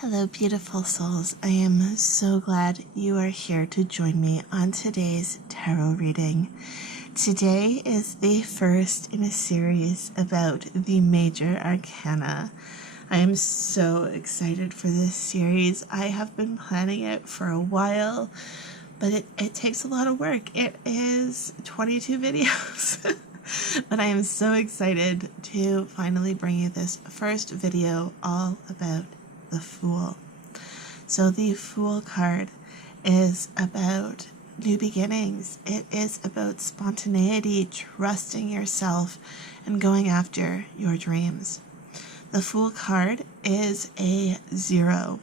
Hello, beautiful souls. I am so glad you are here to join me on today's tarot reading. Today is the first in a series about the major arcana. I am so excited for this series. I have been planning it for a while, but it takes a lot of work. It is 22 videos. But I am so excited to finally bring you this first video all about the Fool. So the Fool card is about new beginnings. It is about spontaneity, trusting yourself, and going after your dreams. The Fool card is a 0.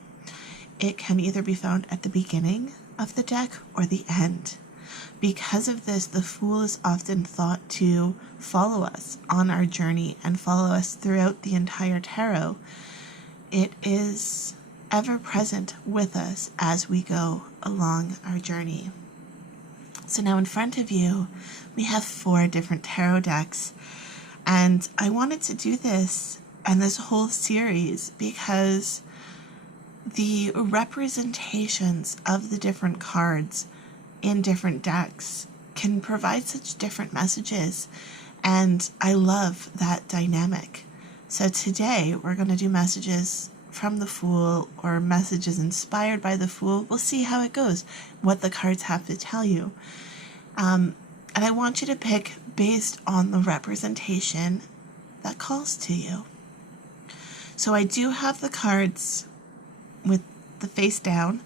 It can either be found at the beginning of the deck or the end. Because of this, the Fool is often thought to follow us on our journey and follow us throughout the entire tarot. It is ever present with us as we go along our journey. So now in front of you, we have 4 different tarot decks. And I wanted to do this and this whole series because the representations of the different cards in different decks can provide such different messages, and I love that dynamic. So today we're going to do messages from the Fool or messages inspired by the Fool. We'll see how it goes, what the cards have to tell you. And I want you to pick based on the representation that calls to you. So I do have the cards with the face down,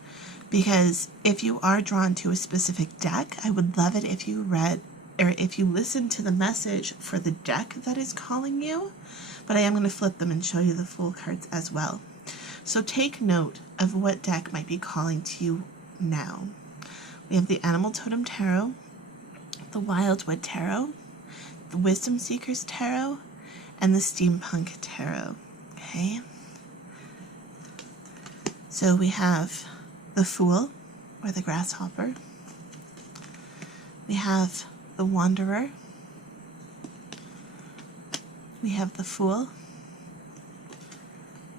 because if you are drawn to a specific deck, I would love it if you read or if you listen to the message for the deck that is calling you, but I am going to flip them and show you the Fool cards as well. So take note of what deck might be calling to you now. We have the Totem Tarot, the Wildwood Tarot, the Wisdom Seekers Tarot, and the Steampunk Tarot. Okay? So we have the Fool, or the Grasshopper. We have the Wanderer. We have the Fool.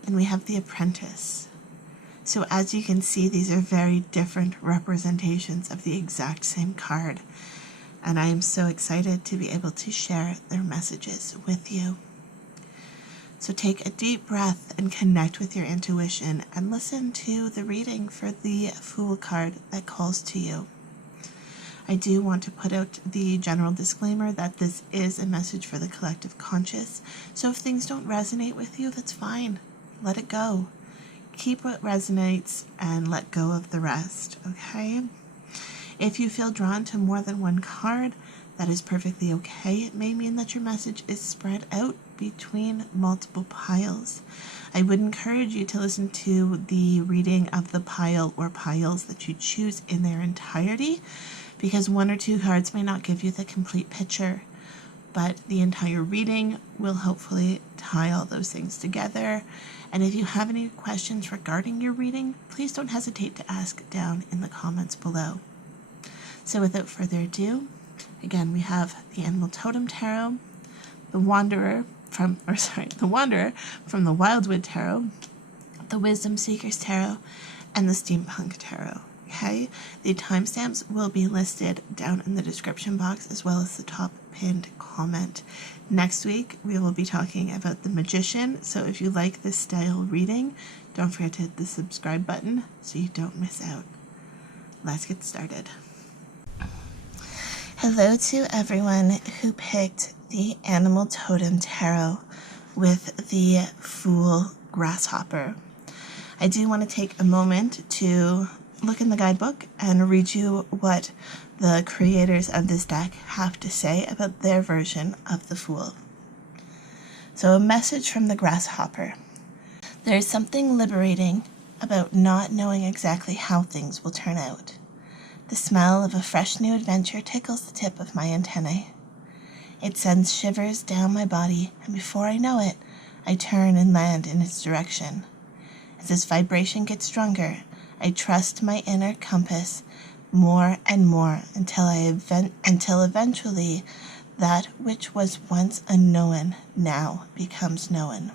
And we have the Apprentice. So as you can see, these are very different representations of the exact same card. And I am so excited to be able to share their messages with you. So take a deep breath and connect with your intuition and listen to the reading for the Fool card that calls to you. I do want to put out the general disclaimer that this is a message for the collective conscious. So if things don't resonate with you, that's fine. Let it go. Keep what resonates and let go of the rest, okay? If you feel drawn to more than one card, that is perfectly okay. It may mean that your message is spread out between multiple piles. I would encourage you to listen to the reading of the pile or piles that you choose in their entirety, because 1 or 2 cards may not give you the complete picture, but the entire reading will hopefully tie all those things together. And if you have any questions regarding your reading, please don't hesitate to ask down in the comments below. So without further ado, again, we have the Totem Tarot, the Wanderer from the Wildwood Tarot, the Wisdom Seekers Tarot, and the Steampunk Tarot. Okay, the timestamps will be listed down in the description box as well as the top pinned comment. Next week, we will be talking about the Magician, so if you like this style reading, don't forget to hit the subscribe button so you don't miss out. Let's get started. Hello to everyone who picked the Totem Tarot with the Fool Grasshopper. I do want to take a moment to look in the guidebook and read you what the creators of this deck have to say about their version of the Fool. So, a message from the Grasshopper. There is something liberating about not knowing exactly how things will turn out. The smell of a fresh new adventure tickles the tip of my antennae. It sends shivers down my body, and before I know it, I turn and land in its direction. As this vibration gets stronger, I trust my inner compass more and more until eventually that which was once unknown now becomes known.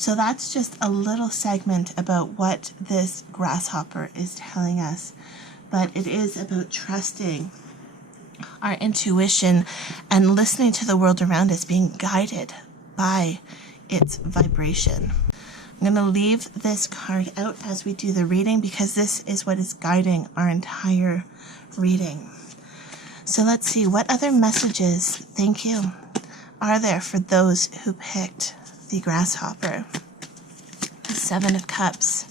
So that's just a little segment about what this grasshopper is telling us. But it is about trusting our intuition and listening to the world around us, being guided by its vibration. I'm going to leave this card out as we do the reading because this is what is guiding our entire reading. So let's see, what other messages, thank you, are there for those who picked the grasshopper? The Seven of Cups.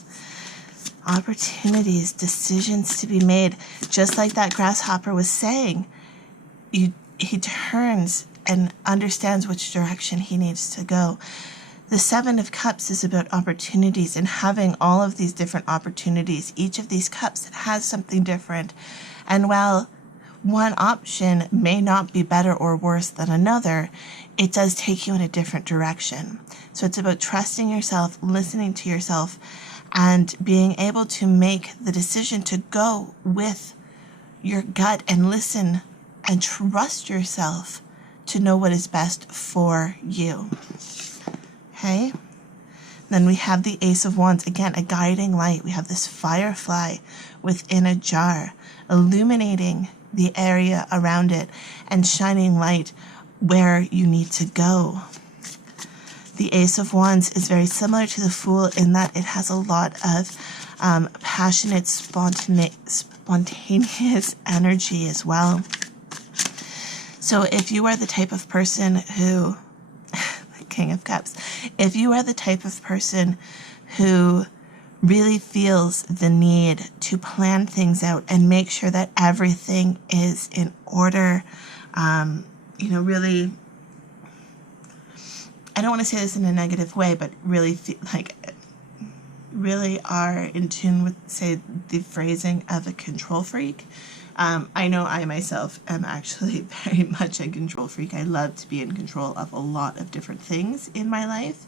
Opportunities, decisions to be made. Just like that grasshopper was saying, he turns and understands which direction he needs to go. The Seven of Cups is about opportunities and having all of these different opportunities. Each of these cups has something different. And while one option may not be better or worse than another, it does take you in a different direction. So it's about trusting yourself, listening to yourself, and being able to make the decision to go with your gut and listen and trust yourself to know what is best for you. Okay? Then we have the Ace of Wands. Again, a guiding light. We have this firefly within a jar, illuminating the area around it and shining light where you need to go. The Ace of Wands is very similar to the Fool in that it has a lot of passionate, spontaneous energy as well. So if you are the type of person who, the King of Cups, if you are the type of person who really feels the need to plan things out and make sure that everything is in order, really, I don't want to say this in a negative way, but really really are in tune with, say, the phrasing of a control freak. I know I myself am actually very much a control freak. I love to be in control of a lot of different things in my life.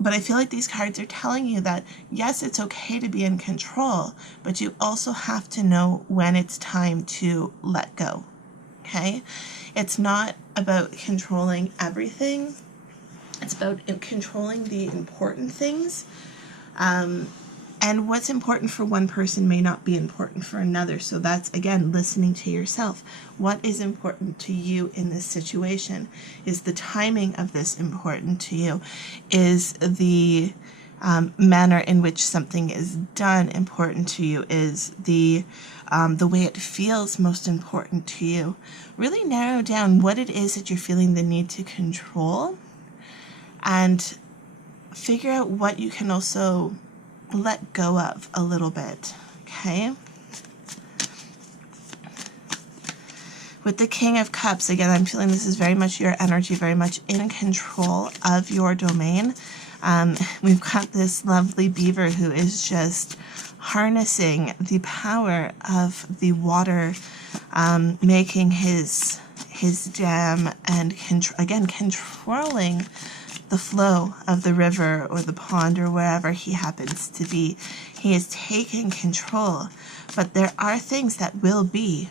But I feel like these cards are telling you that, yes, it's okay to be in control, but you also have to know when it's time to let go. Okay? It's not about controlling everything. It's about controlling the important things. And what's important for one person may not be important for another. So that's, again, listening to yourself. What is important to you in this situation? Is the timing of this important to you? Is the manner in which something is done important to you? Is the way it feels most important to you? Really narrow down what it is that you're feeling the need to control, and figure out what you can also let go of a little bit, okay? With the King of Cups, again, I'm feeling this is very much your energy, very much in control of your domain. We've got this lovely beaver who is just harnessing the power of the water, making his dam, and controlling the flow of the river or the pond or wherever he happens to be. He is taking control, but there are things that will be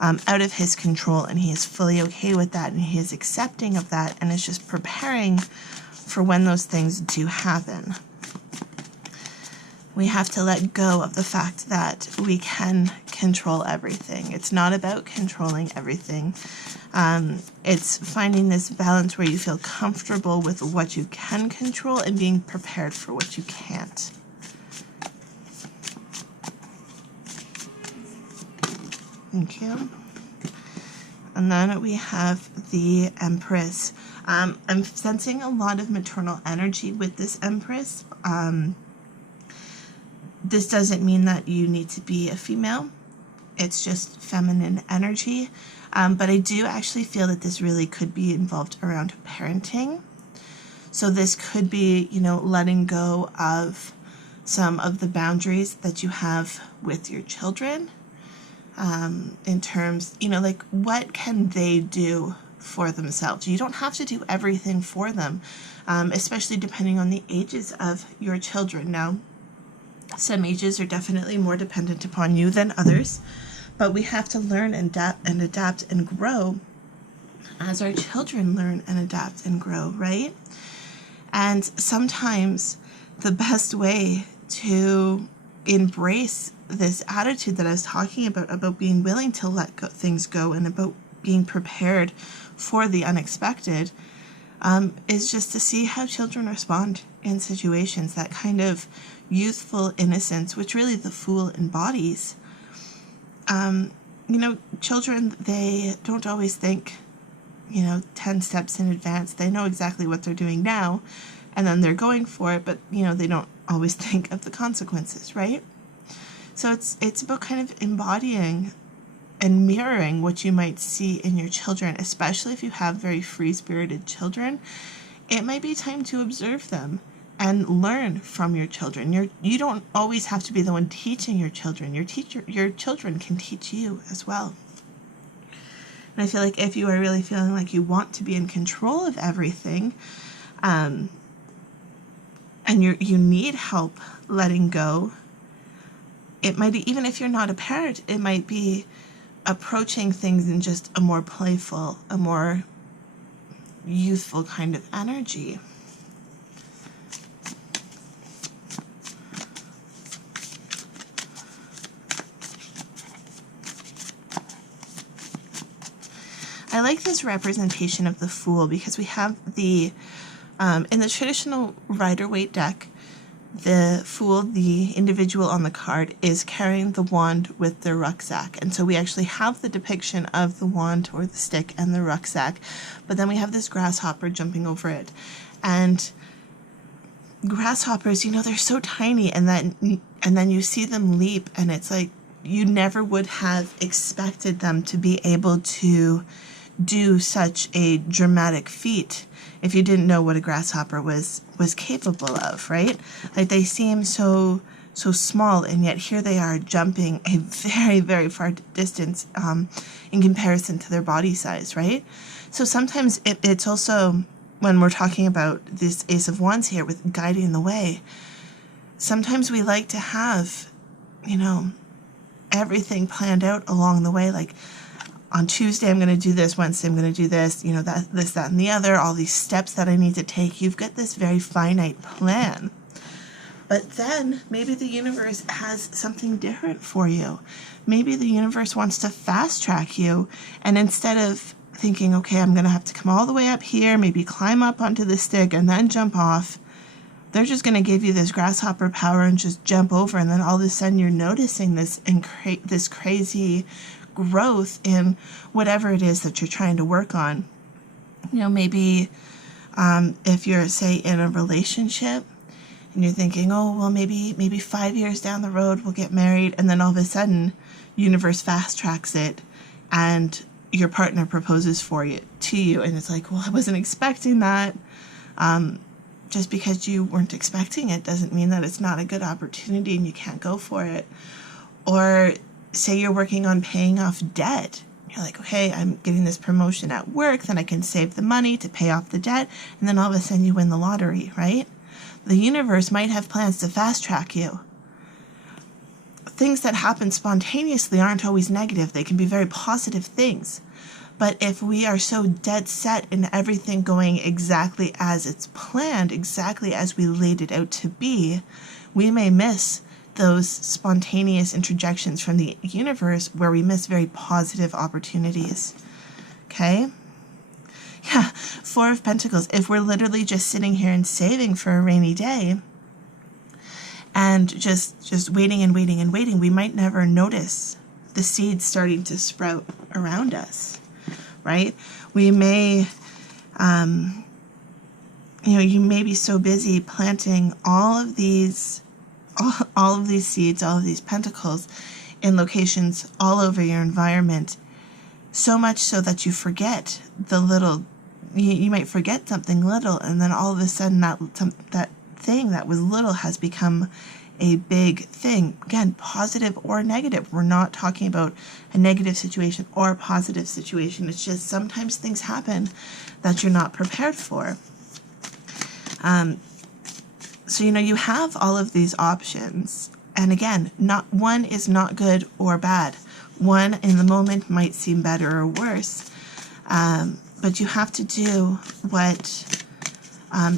out of his control, and he is fully okay with that, and he is accepting of that, and is just preparing for when those things do happen. We have to let go of the fact that we can control everything. It's not about controlling everything. It's finding this balance where you feel comfortable with what you can control and being prepared for what you can't. Thank you. And then we have the Empress. I'm sensing a lot of maternal energy with this Empress. This doesn't mean that you need to be a female. It's just feminine energy. But I do actually feel that this really could be involved around parenting. So this could be, letting go of some of the boundaries that you have with your children. In terms, what can they do for themselves? You don't have to do everything for them, especially depending on the ages of your children. Now, some ages are definitely more dependent upon you than others, but we have to learn and adapt and grow as our children learn and adapt and grow, right? And sometimes the best way to embrace this attitude that I was talking about being willing to let things go and about being prepared for the unexpected, is just to see how children respond in situations. That kind of youthful innocence, which really the Fool embodies. Children, they don't always think, 10 steps in advance. They know exactly what they're doing now, and then they're going for it, but, they don't always think of the consequences, right? So it's about kind of embodying and mirroring what you might see in your children, especially if you have very free-spirited children. It might be time to observe them and learn from your children. You don't always have to be the one teaching your children. Your children can teach you as well. And I feel like if you are really feeling like you want to be in control of everything, and you need help letting go, it might be, even if you're not a parent, it might be approaching things in just a more playful, a more youthful kind of energy. I like this representation of the Fool because we have the, in the traditional Rider-Waite deck, the Fool, the individual on the card, is carrying the wand with their rucksack. And so we actually have the depiction of the wand or the stick and the rucksack, but then we have this grasshopper jumping over it. And grasshoppers, they're so tiny, and then you see them leap, and it's like you never would have expected them to be able to do such a dramatic feat if you didn't know what a grasshopper was capable of, right? Like, they seem so small, and yet here they are jumping a very, very far distance in comparison to their body size, right? So sometimes it's also, when we're talking about this Ace of Wands here with guiding the way, sometimes we like to have, everything planned out along the way. Like, on Tuesday, I'm going to do this. Wednesday, I'm going to do this. That, and the other. All these steps that I need to take. You've got this very finite plan. But then maybe the universe has something different for you. Maybe the universe wants to fast track you. And instead of thinking, okay, I'm going to have to come all the way up here, maybe climb up onto the stick and then jump off, they're just going to give you this grasshopper power and just jump over. And then all of a sudden you're noticing this crazy growth in whatever it is that you're trying to work on. Maybe if you're, say, in a relationship and you're thinking, oh, well, maybe 5 years down the road we'll get married, and then all of a sudden universe fast tracks it and your partner proposes to you, and it's like, well, I wasn't expecting that. Just because you weren't expecting it doesn't mean that it's not a good opportunity and you can't go for it. Or say you're working on paying off debt. You're like, okay, I'm getting this promotion at work, then I can save the money to pay off the debt, and then all of a sudden you win the lottery, right? The universe might have plans to fast track you. Things that happen spontaneously aren't always negative. They can be very positive things. But if we are so dead set in everything going exactly as it's planned, exactly as we laid it out to be, we may miss those spontaneous interjections from the universe where we miss very positive opportunities. Okay? Yeah, Four of Pentacles. If we're literally just sitting here and saving for a rainy day and just waiting and waiting and waiting, we might never notice the seeds starting to sprout around us, right? We may, you may be so busy planting all of these seeds, all of these pentacles in locations all over your environment, so much so that you forget the little, you might forget something little, and then all of a sudden that thing that was little has become a big thing. Again, positive or negative. We're not talking about a negative situation or a positive situation. It's just sometimes things happen that you're not prepared for. So, you have all of these options. And again, not one is not good or bad. One in the moment might seem better or worse. But you have to do what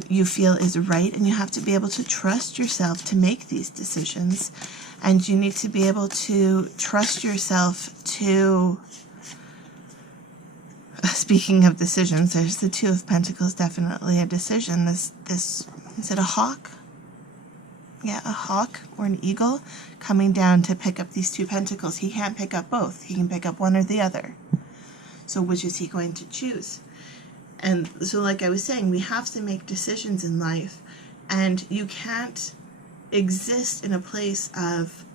you feel is right, and you have to be able to trust yourself to make these decisions. And you need to be able to trust yourself to, speaking of decisions, there's the Two of Pentacles, definitely a decision. This is it a hawk? Yeah, a hawk or an eagle coming down to pick up these two pentacles. He can't pick up both. He can pick up one or the other. So which is he going to choose? And so like I was saying, we have to make decisions in life, and you can't exist in a place of,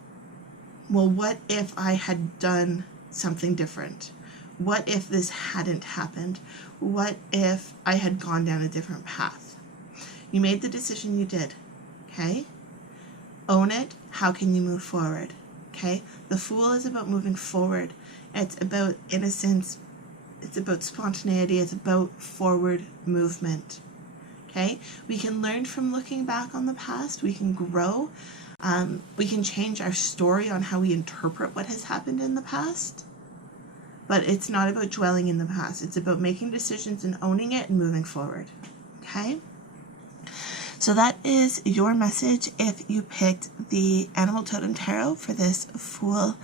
well, what if I had done something different? What if this hadn't happened? What if I had gone down a different path? You made the decision, you did, okay? Own it. How can you move forward? Okay? The Fool is about moving forward. It's about innocence. It's about spontaneity. It's about forward movement. Okay? We can learn from looking back on the past. We can grow. We can change our story on how we interpret what has happened in the past. But it's not about dwelling in the past. It's about making decisions and owning it and moving forward. Okay? So that is your message if you picked the Animal Totem Tarot for this Fool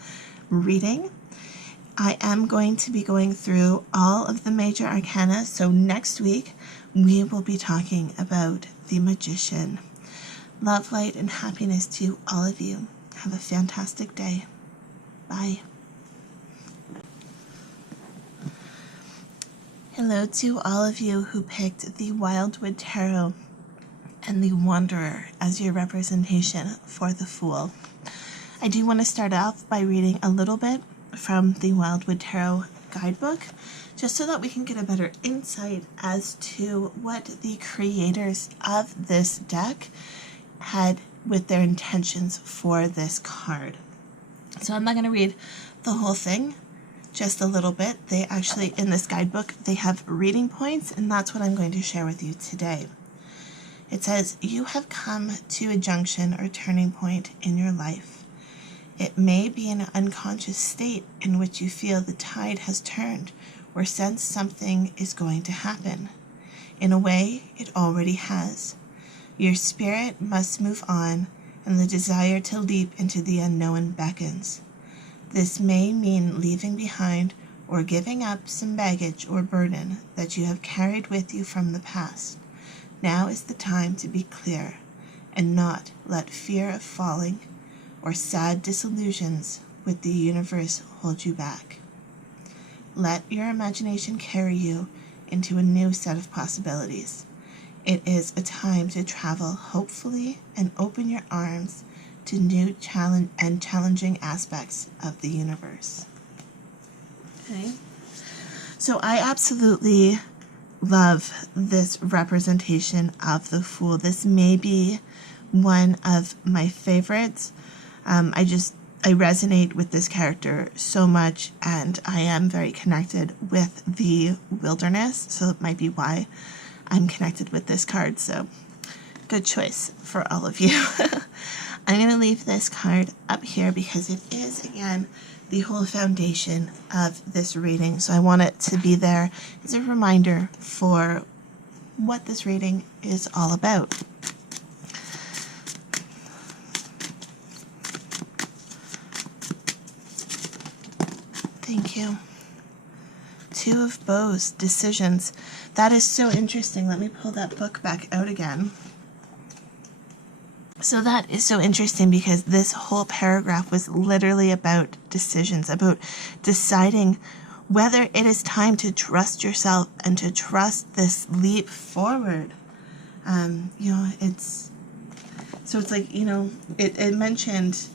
reading. I am going to be going through all of the major arcana, so next week we will be talking about the Magician. Love, light, and happiness to all of you. Have a fantastic day. Bye. Hello to all of you who picked the Wildwood Tarot and the Wanderer as your representation for the Fool. I do want to start off by reading a little bit from the Wildwood Tarot guidebook, just so that we can get a better insight as to what the creators of this deck had with their intentions for this card. So I'm not going to read the whole thing, just a little bit. They actually, in this guidebook, they have reading points, and that's what I'm going to share with you today. It says, you have come to a junction or turning point in your life. It may be an unconscious state in which you feel the tide has turned or sense something is going to happen. In a way, it already has. Your spirit must move on, and the desire to leap into the unknown beckons. This may mean leaving behind or giving up some baggage or burden that you have carried with you from the past. Now is the time to be clear and not let fear of falling or sad disillusions with the universe hold you back. Let your imagination carry you into a new set of possibilities. It is a time to travel hopefully and open your arms to new challenging aspects of the universe. Okay. So I absolutely love this representation of the Fool. This may be one of my favorites. I resonate with this character so much, and I am very connected with the wilderness, so it might be why I'm connected with this card. So good choice for all of you. I'm going to leave this card up here because it is, again, the whole foundation of this reading. So I want it to be there as a reminder for what this reading is all about. Thank you. Two of Bows, decisions. That is so interesting. Let me pull that book back out again. So that is so interesting because this whole paragraph was literally about decisions, about deciding whether it is time to trust yourself and to trust this leap forward. It's like, it mentioned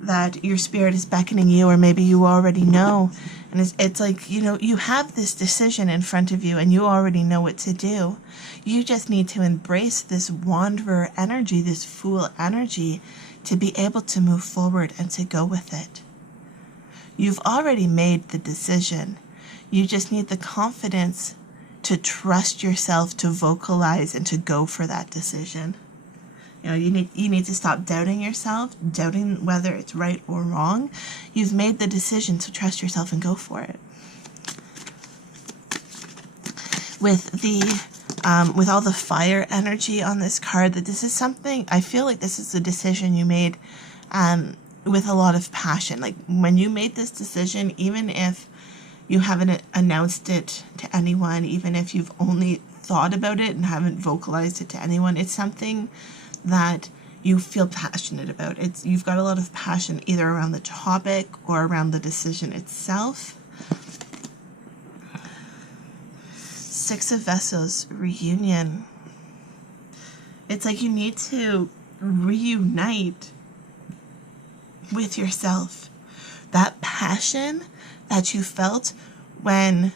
that your spirit is beckoning you, or maybe you already know. And it's like, you have this decision in front of you and you already know what to do. You just need to embrace this wanderer energy, this Fool energy, to be able to move forward and to go with it. You've already made the decision. You just need the confidence to trust yourself, to vocalize, and to go for that decision. You need to stop doubting yourself, doubting whether it's right or wrong. You've made the decision to trust yourself and go for it. With the with all the fire energy on this card, that this is something, I feel like this is a decision you made with a lot of passion. Like when you made this decision, even if you haven't announced it to anyone, even if you've only thought about it and haven't vocalized it to anyone, it's something that you feel passionate about. You've got a lot of passion either around the topic or around the decision itself. Six of Vessels, reunion. It's like you need to reunite with yourself. That passion that you felt when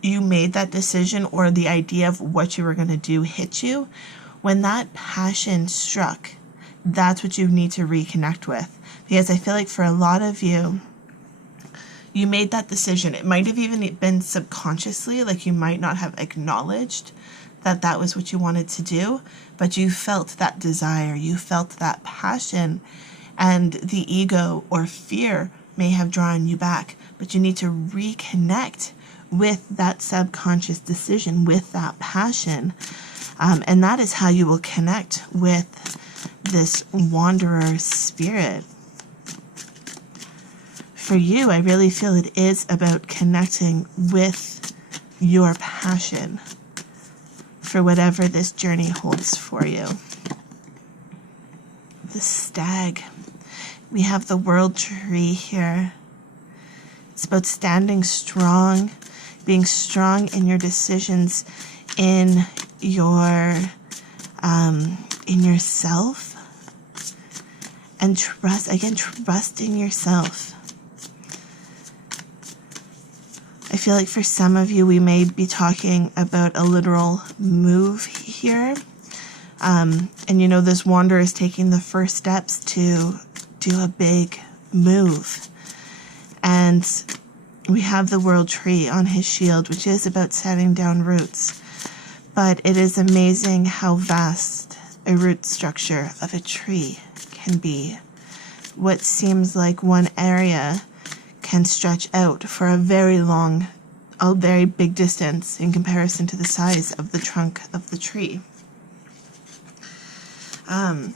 you made that decision, or the idea of what you were going to do hit you, when that passion struck, that's what you need to reconnect with. Because I feel like for a lot of you, you made that decision. It might have even been subconsciously, like you might not have acknowledged that that was what you wanted to do, but you felt that desire, you felt that passion, and the ego or fear may have drawn you back, but you need to reconnect with that subconscious decision, with that passion. And that is how you will connect with this wanderer spirit. For you, I really feel it is about connecting with your passion for whatever this journey holds for you. The stag. We have the world tree here. It's about standing strong, being strong in your decisions, in yourself, and trusting yourself. I feel like for some of you, we may be talking about a literal move here. And this wanderer is taking the first steps to do a big move. And we have the world tree on his shield, which is about setting down roots. But it is amazing how vast a root structure of a tree can be. What seems like one area can stretch out for a very big distance in comparison to the size of the trunk of the tree. And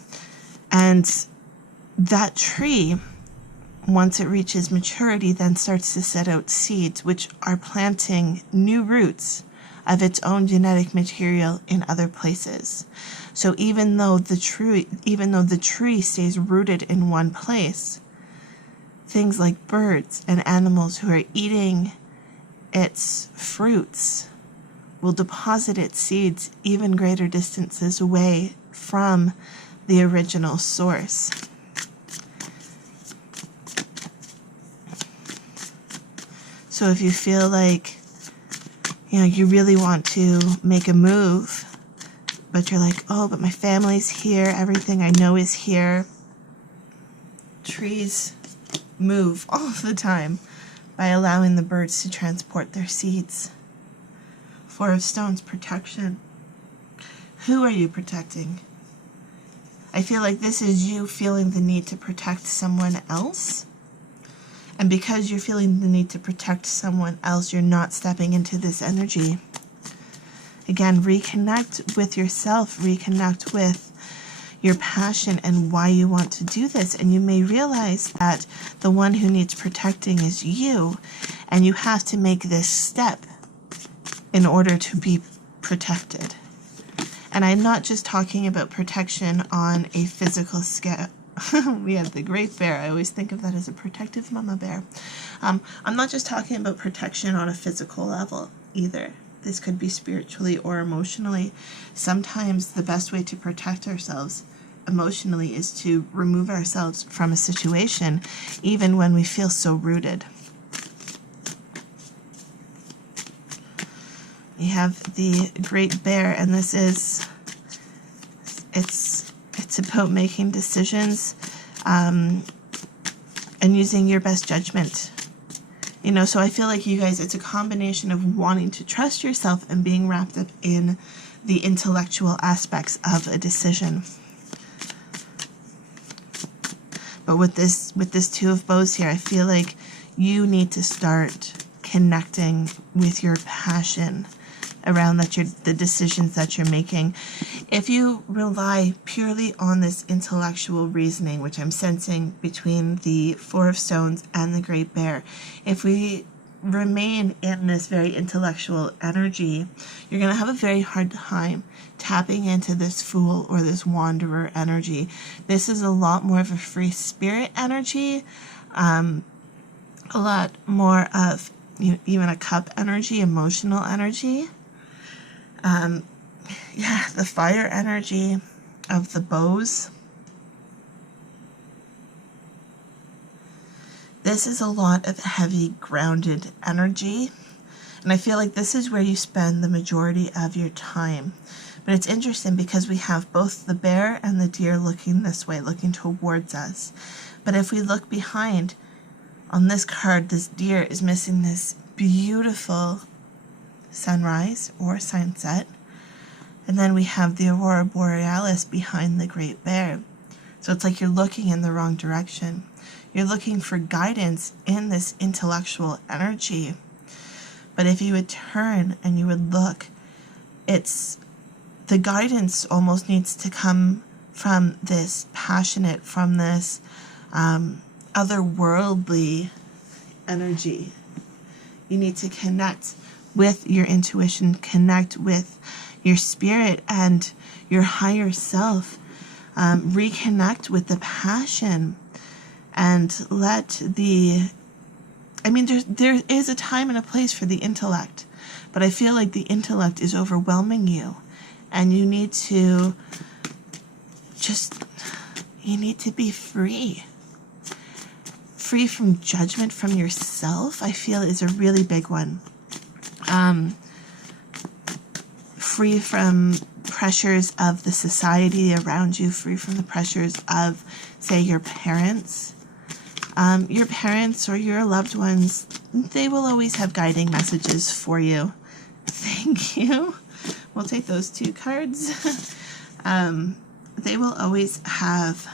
that tree, once it reaches maturity, then starts to set out seeds, which are planting new roots of its own genetic material in other places. So even though the tree stays rooted in one place, things like birds and animals who are eating its fruits will deposit its seeds even greater distances away from the original source. So if you feel like, you really want to make a move, but you're like, oh, but my family's here, everything I know is here. Trees move all the time by allowing the birds to transport their seeds. Four of Stones, protection. Who are you protecting? I feel like this is you feeling the need to protect someone else. And because you're feeling the need to protect someone else, you're not stepping into this energy. Again, reconnect with yourself, reconnect with your passion and why you want to do this. And you may realize that the one who needs protecting is you, and you have to make this step in order to be protected. And I'm not just talking about protection on a physical scale. We have the great bear. I always think of that as a protective mama bear. I'm not just talking about protection on a physical level either. This could be spiritually or emotionally. Sometimes the best way to protect ourselves emotionally is to remove ourselves from a situation, even when we feel so rooted. We have the great bear, and this is, it's about making decisions and using your best judgment. So I feel like you guys, it's a combination of wanting to trust yourself and being wrapped up in the intellectual aspects of a decision. But with this Two of Bows here, I feel like you need to start connecting with your passion around the decisions that you're making. If you rely purely on this intellectual reasoning, which I'm sensing between the Four of Stones and the Great Bear, if we remain in this very intellectual energy, you're going to have a very hard time tapping into this Fool or this Wanderer energy. This is a lot more of a free spirit energy, a lot more of even a Cup energy, emotional energy. Yeah, the fire energy of the bows. This is a lot of heavy, grounded energy. And I feel like this is where you spend the majority of your time. But it's interesting because we have both the bear and the deer looking this way, looking towards us. But if we look behind, on this card, this deer is missing this beautiful sunrise or sunset. And then we have the aurora borealis behind the great bear. So it's like you're looking in the wrong direction. You're looking for guidance in this intellectual energy. But if you would turn and you would look, the guidance almost needs to come from this passionate, from this otherworldly energy. You need to connect with your intuition, connect with your spirit and your higher self, reconnect with the passion, and let there is a time and a place for the intellect, but I feel like the intellect is overwhelming you, and you need to be free from judgment from yourself. I feel is a really big one. Free from pressures of the society around you, free from the pressures of, say, your parents. Your parents or your loved ones, they will always have guiding messages for you. Thank you. We'll take those two cards. They will always have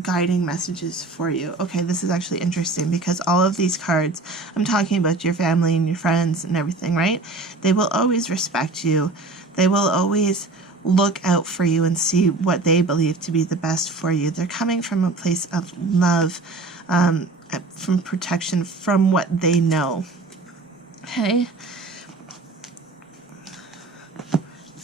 guiding messages for you. Okay, this is actually interesting because all of these cards, I'm talking about your family and your friends and everything, right? They will always respect you. They will always look out for you and see what they believe to be the best for you. They're coming from a place of love, from protection, from what they know. Okay?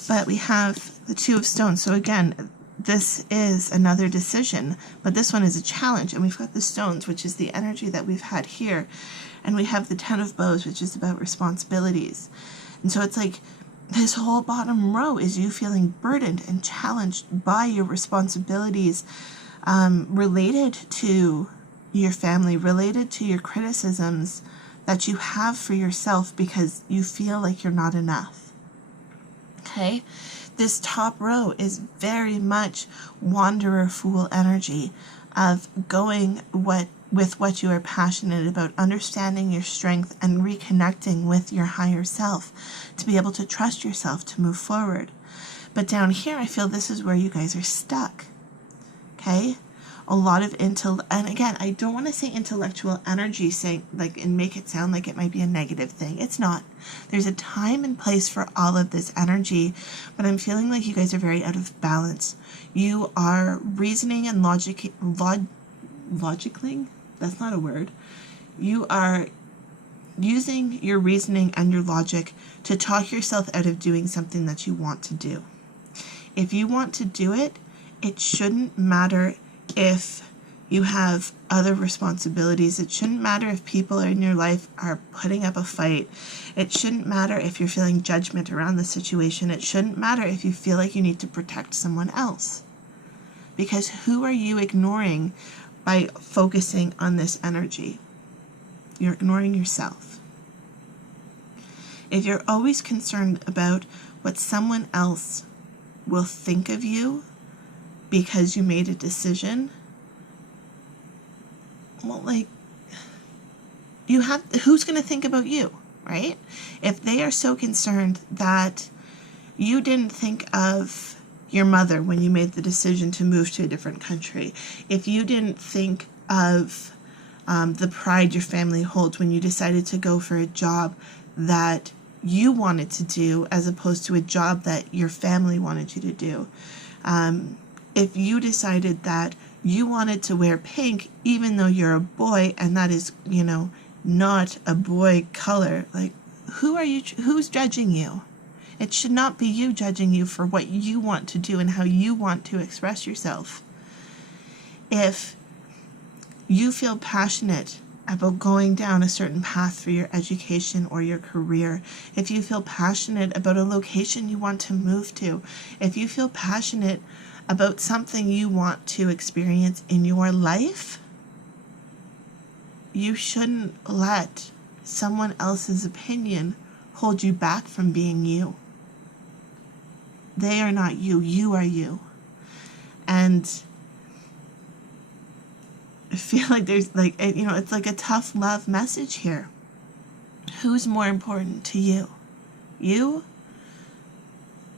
But we have the Two of Stones. So again, this is another decision, but this one is a challenge. And we've got the stones, which is the energy that we've had here. And we have the Ten of Bows, which is about responsibilities. And so it's like this whole bottom row is you feeling burdened and challenged by your responsibilities, related to your family, related to your criticisms that you have for yourself because you feel like you're not enough. Okay? This top row is very much wanderer fool energy of going with what you are passionate about, understanding your strength and reconnecting with your higher self to be able to trust yourself to move forward. But down here, I feel this is where you guys are stuck. Okay? A lot of and again, I don't want to say intellectual energy saying and make it sound like it might be a negative thing. It's not. There's a time and place for all of this energy, but I'm feeling like you guys are very out of balance. You are reasoning and logicking. That's not a word. You are using your reasoning and your logic to talk yourself out of doing something that you want to do. If you want to do it, it shouldn't matter if you have other responsibilities. It shouldn't matter if people in your life are putting up a fight. It shouldn't matter if you're feeling judgment around the situation. It shouldn't matter if you feel like you need to protect someone else. Because who are you ignoring by focusing on this energy? You're ignoring yourself. If you're always concerned about what someone else will think of you because you made a decision, well, who's going to think about you, right? If they are so concerned that you didn't think of your mother when you made the decision to move to a different country, if you didn't think of the pride your family holds when you decided to go for a job that you wanted to do as opposed to a job that your family wanted you to do. If you decided that you wanted to wear pink even though you're a boy and that is, not a boy color, like, who's judging you? It should not be you judging you for what you want to do and how you want to express yourself. If you feel passionate about going down a certain path for your education or your career, if you feel passionate about a location you want to move to, if you feel passionate about something you want to experience in your life, you shouldn't let someone else's opinion hold you back from being you. They are not you. You are you. And I feel like there's it's like a tough love message here. Who's more important to you? You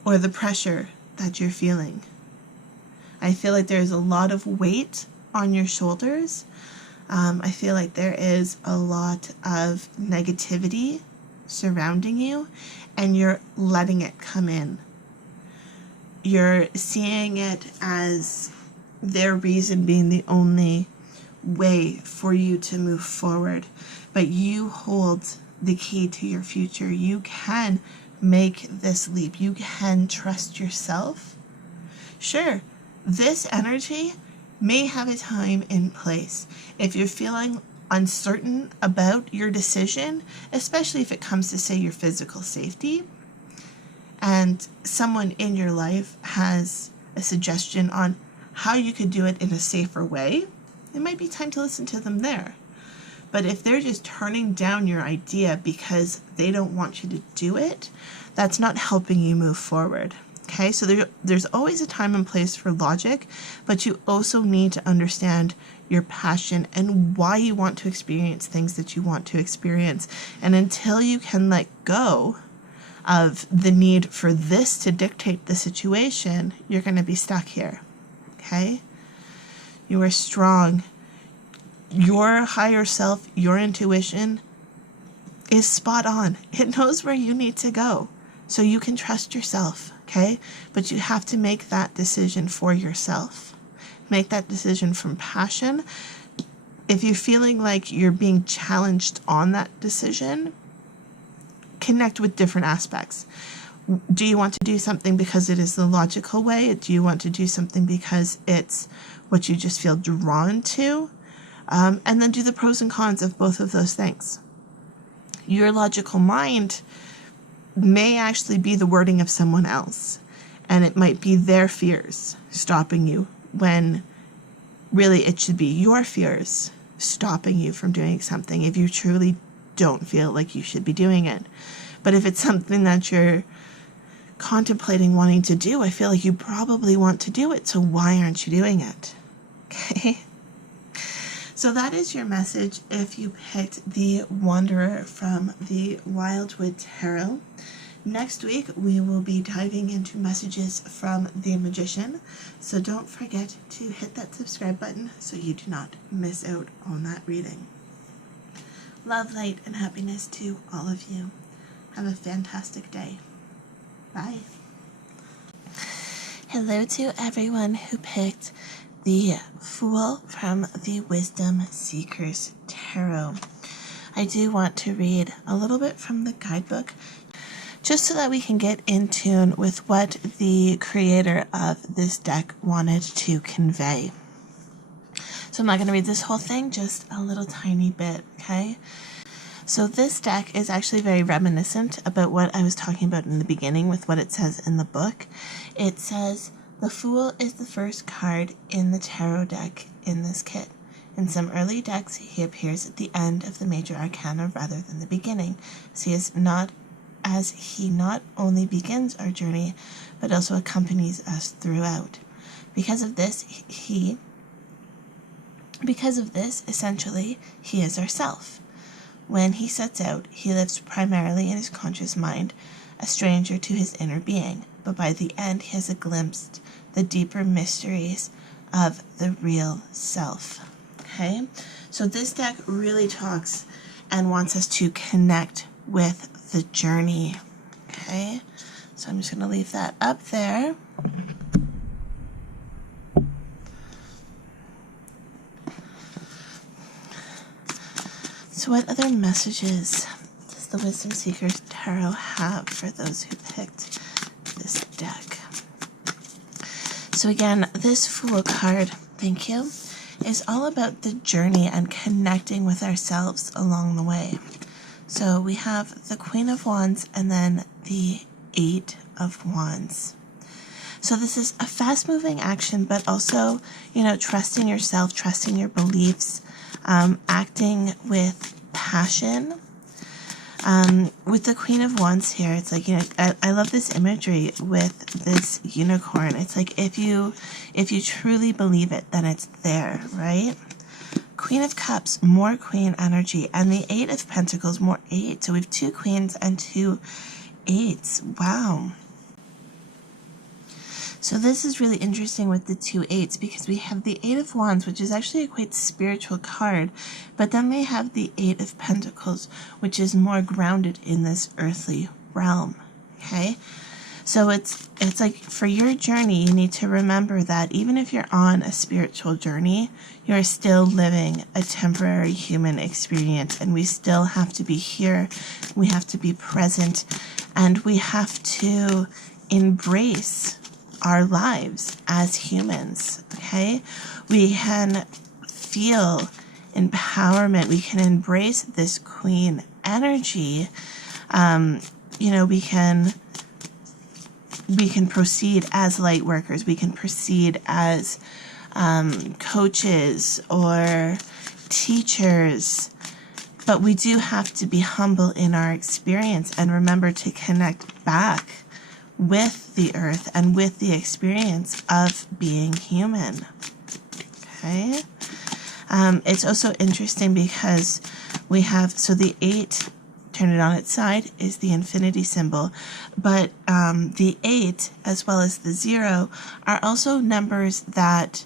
or the pressure that you're feeling? I feel like there's a lot of weight on your shoulders. I feel like there is a lot of negativity surrounding you, and you're letting it come in. You're seeing it as their reason being the only way for you to move forward. But you hold the key to your future. You can make this leap. You can trust yourself. Sure, this energy may have a time and place. If you're feeling uncertain about your decision, especially if it comes to, say, your physical safety, and someone in your life has a suggestion on how you could do it in a safer way, it might be time to listen to them there. But if they're just turning down your idea because they don't want you to do it, that's not helping you move forward. Okay, so there's always a time and place for logic, but you also need to understand your passion and why you want to experience things that you want to experience. And until you can let go of the need for this to dictate the situation, you're going to be stuck here. Okay? You are strong. Your higher self, your intuition is spot on. It knows where you need to go. So you can trust yourself, okay? But you have to make that decision for yourself. Make that decision from passion. If you're feeling like you're being challenged on that decision, connect with different aspects. Do you want to do something because it is the logical way? Do you want to do something because it's what you just feel drawn to? And then do the pros and cons of both of those things. Your logical mind may actually be the wording of someone else, and it might be their fears stopping you when really it should be your fears stopping you from doing something if you truly don't feel like you should be doing it. But if it's something that you're contemplating wanting to do, I feel like you probably want to do it, so why aren't you doing it? Okay? So that is your message if you picked the Wanderer from the Wildwood Tarot. Next week, we will be diving into messages from the Magician. So don't forget to hit that subscribe button so you do not miss out on that reading. Love, light, and happiness to all of you. Have a fantastic day. Bye. Hello to everyone who picked the Fool from the Wisdom Seekers Tarot. I do want to read a little bit from the guidebook just so that we can get in tune with what the creator of this deck wanted to convey. So I'm not going to read this whole thing, just a little tiny bit, okay? So this deck is actually very reminiscent about what I was talking about in the beginning with what it says in the book. It says, the Fool is the first card in the tarot deck in this kit. In some early decks, he appears at the end of the major arcana rather than the beginning, as he not only begins our journey, but also accompanies us throughout. Because of this, essentially, he is ourself. When he sets out, he lives primarily in his conscious mind, a stranger to his inner being, but by the end he has glimpsed the deeper mysteries of the real self. Okay? So this deck really talks and wants us to connect with the journey. Okay, so I'm just going to leave that up there. So what other messages does the Wisdom Seekers Tarot have for those who picked this deck? So again, this Fool card, thank you, is all about the journey and connecting with ourselves along the way. So we have the Queen of Wands and then the Eight of Wands. So this is a fast-moving action, but also, you know, trusting yourself, trusting your beliefs, acting with passion. With the Queen of Wands here, it's like, you know, I love this imagery with this unicorn. It's like if you truly believe it, then it's there, right? Queen of Cups, more queen energy, and the Eight of Pentacles, more eight. So we have two queens and two eights. Wow. So this is really interesting with the two eights, because we have the Eight of Wands, which is actually a quite spiritual card, but then they have the Eight of Pentacles, which is more grounded in this earthly realm. Okay, so it's like for your journey, you need to remember that even if you're on a spiritual journey, you're still living a temporary human experience, and we still have to be here, we have to be present, and we have to embrace our lives as humans. Okay, we can feel empowerment, we can embrace this queen energy. You know, we can proceed as light workers, we can proceed as coaches or teachers, but we do have to be humble in our experience and remember to connect back with the earth and with the experience of being human. Okay, it's also interesting because we have, so the 8, turn it on its side, is the infinity symbol, but the 8 as well as the 0 are also numbers that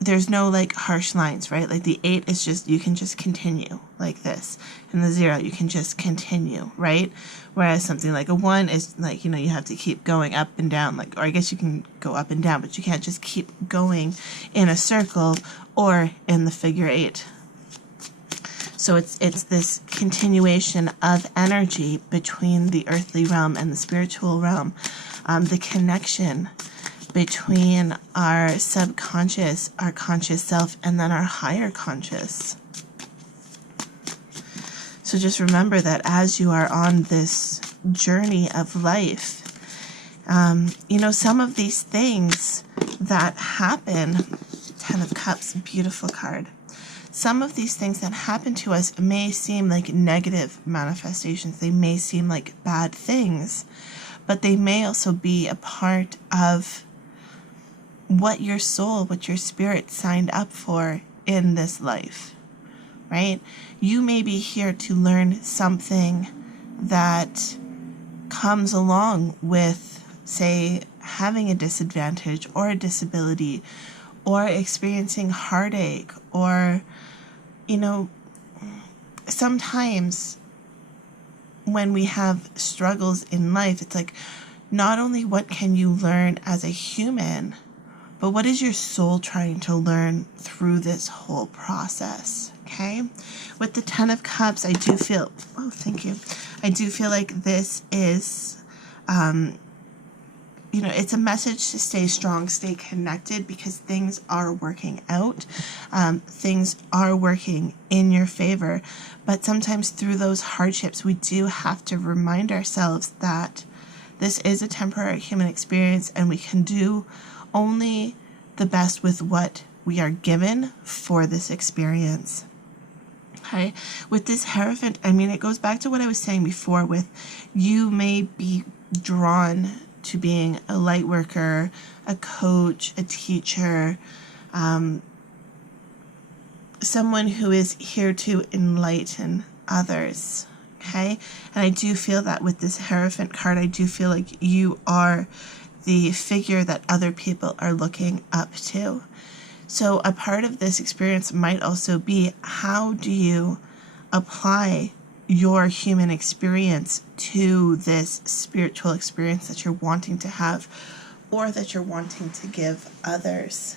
there's no like harsh lines, right? Like the 8 is just, you can just continue like this, and the 0, you can just continue, right? Whereas something like a 1 is like, you know, you have to keep going up and down, like, or I guess you can go up and down, but you can't just keep going in a circle or in the figure 8. So it's this continuation of energy between the earthly realm and the spiritual realm, the connection between our subconscious, our conscious self, and then our higher conscious. So just remember that as you are on this journey of life, you know, some of these things that happen, 10 of Cups, beautiful card. Some of these things that happen to us may seem like negative manifestations. They may seem like bad things, but they may also be a part of what your soul, what your spirit signed up for in this life, right? You may be here to learn something that comes along with, say, having a disadvantage or a disability or experiencing heartache, or, you know, sometimes when we have struggles in life, it's like, not only what can you learn as a human, but what is your soul trying to learn through this whole process, okay? With the 10 of Cups, I do feel, oh, thank you. I do feel like this is, you know, it's a message to stay strong, stay connected, because things are working out. Things are working in your favor. But sometimes through those hardships, we do have to remind ourselves that this is a temporary human experience, and we can do only the best with what we are given for this experience. Okay, with this Hierophant, I mean, it goes back to what I was saying before with, you may be drawn to being a light worker, a coach, a teacher, someone who is here to enlighten others. Okay, and I do feel that with this Hierophant card, I do feel like you are the figure that other people are looking up to. So a part of this experience might also be, how do you apply your human experience to this spiritual experience that you're wanting to have or that you're wanting to give others.